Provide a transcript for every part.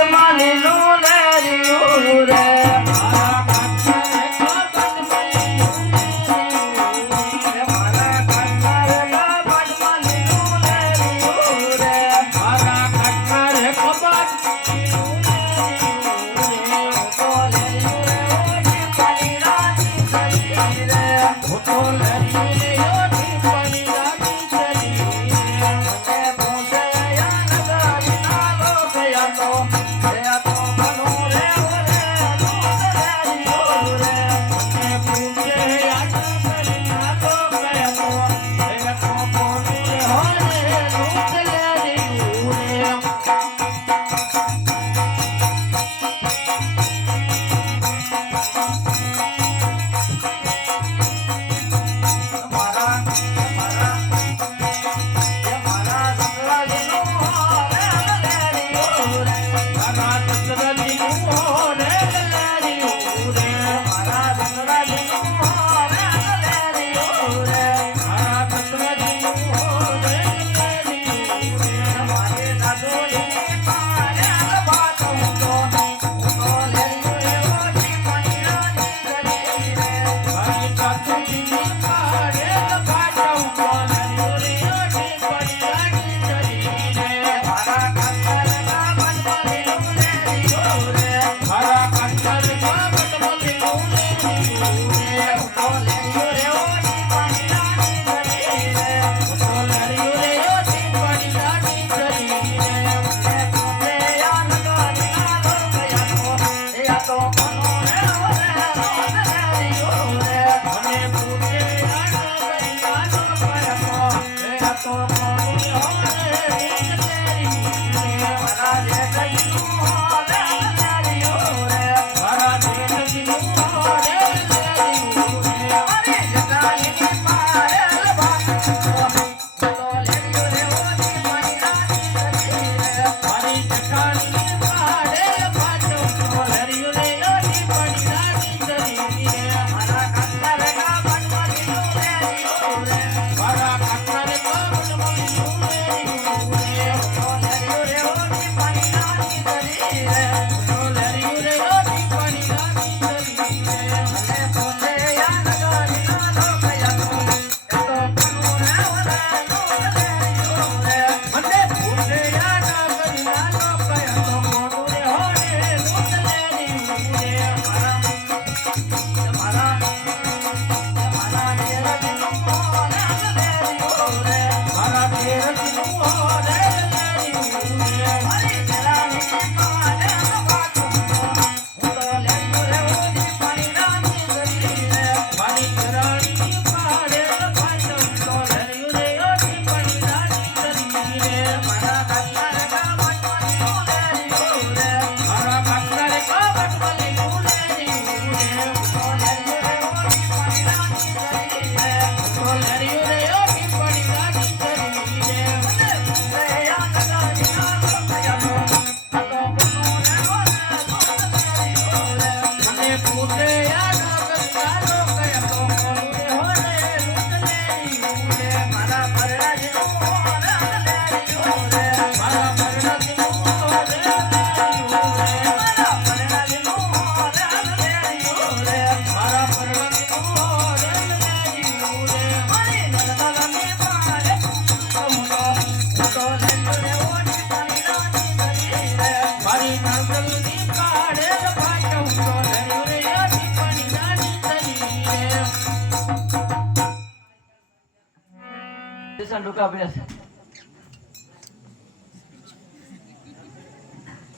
પદમાં લીલું લેરિયું રે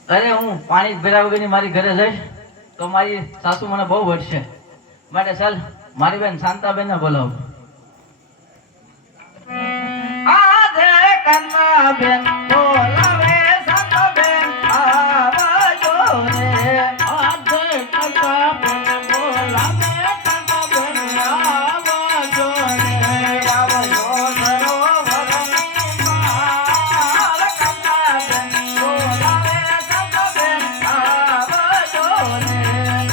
અરે હું પાણી ભર્યા વગરની મારી ઘરે જઈશ તો મારી સાસુ મને બહુ વઢશે માટે ચાલ મારી બેન શાંતાબેન ને બોલાવું. આજે કન્નાબેન બોલાવે શાંતાબેન આવજો રે આજે કન્નાબેન બોલાવે શાંતાબેન આવજો રે આવજો સરોવરની પાર કન્નાબેન બોલાવે શાંતાબેન આવજો રે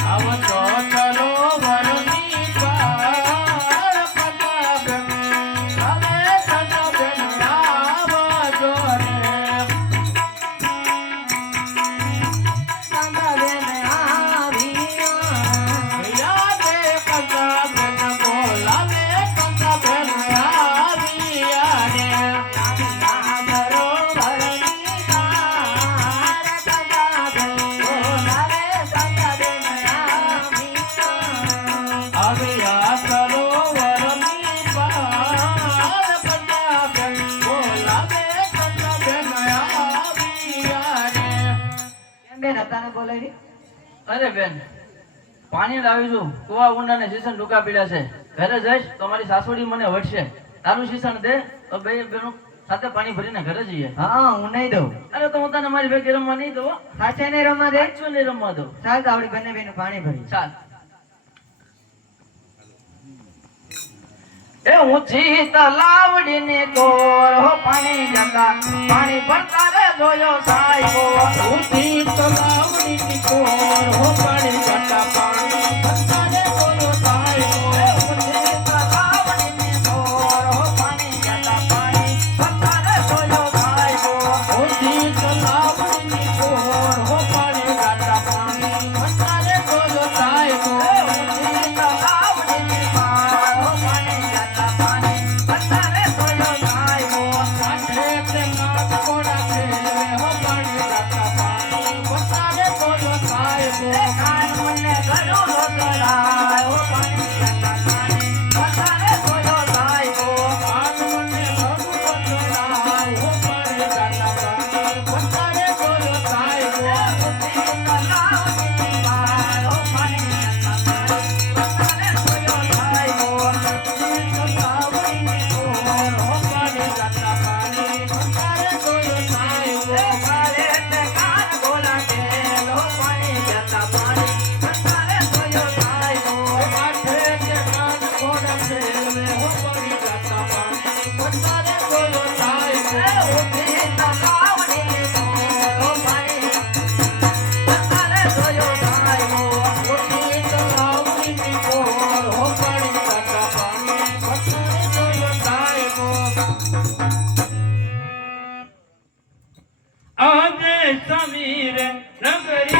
આવજો સરોવરની પાર કન્નાબેન આવે કન્નાબેન આવજો રે બેન હતા ને બોલાવી. અરે બેન પાણી લાવીશું કુવા ઊંડા ને શીશણ ટૂંકા પીડા છે ઘરે જઈશ તો મારી સાસુડી મને વટશે તારું શીશણ દે તો બે બેનો સાથે પાણી ભરીને ઘરે જઈએ. હા હું નહીં દઉં. અરે તો હું તને મારી ભેગી રમવા નહીં દઉં હો. સાચે નહીં રમવા દે. સાચું નહીં રમવા દઉં. ચાલ તો આવડી બંને બેનું પાણી ભરી. ચાલ એ ઊંચી તલાવડીની કોર હો પાણી જતા પાણી ભરતા રે જોયો સાહેબો ઊંચી તલાવડીની કોર હો પાણી જતા પાણી ભરતા રે જોયો સાહેબો ઊંચી તલાવડીની કોર હો પાણી જતા પાણી ભરતા રે જોયો સાહેબો ઊંચી તલાવડીની કોર હો પાણી જતા પાણી ભરતા રે જોયો સાહેબો ઊંચી તલાવડીની કોર હો પાણી જતા પાણી ભરતા રે જોયો સાહેબો કાંઠે તે નાક કોડા છે હો પાણી જતા પાણી ભરતા રે જોયો સાહેબો કાન મને ગળું લોટલાય હો પાણી જતા પાણી ભરતા રે જોયો સાહેબો કાન મને ગળું લોટલાય હો પાણી જતા પાણી ભરતા રે જોયો સાહેબો ઊંચી તલાવડીની પાર હો પાણી જતા પાણી ભરતા રે જોયો સાહેબો ઊંચી તલાવડીની કોર હો પાણી જતા પાણી ભરતા રે જોયો સાહેબો કાલે તે કાન ગોલા ટેલ હો પાણી જતા પાણી ભરતા રે જોયો સાહેબો કાંઠે તે કાન ગોલા ટેલ હો પાણી જતા પાણી ભરતા રે જોયો સાહેબો ઊંચી તલાવડીની કોર હો પાણી ભરતા રે જોયો સાહેબો ઊંચી તલાવડીની કોર હો પાણી જતા પાણી ભરતા રે જોયો સાહેબો આજે સમીરે નગરી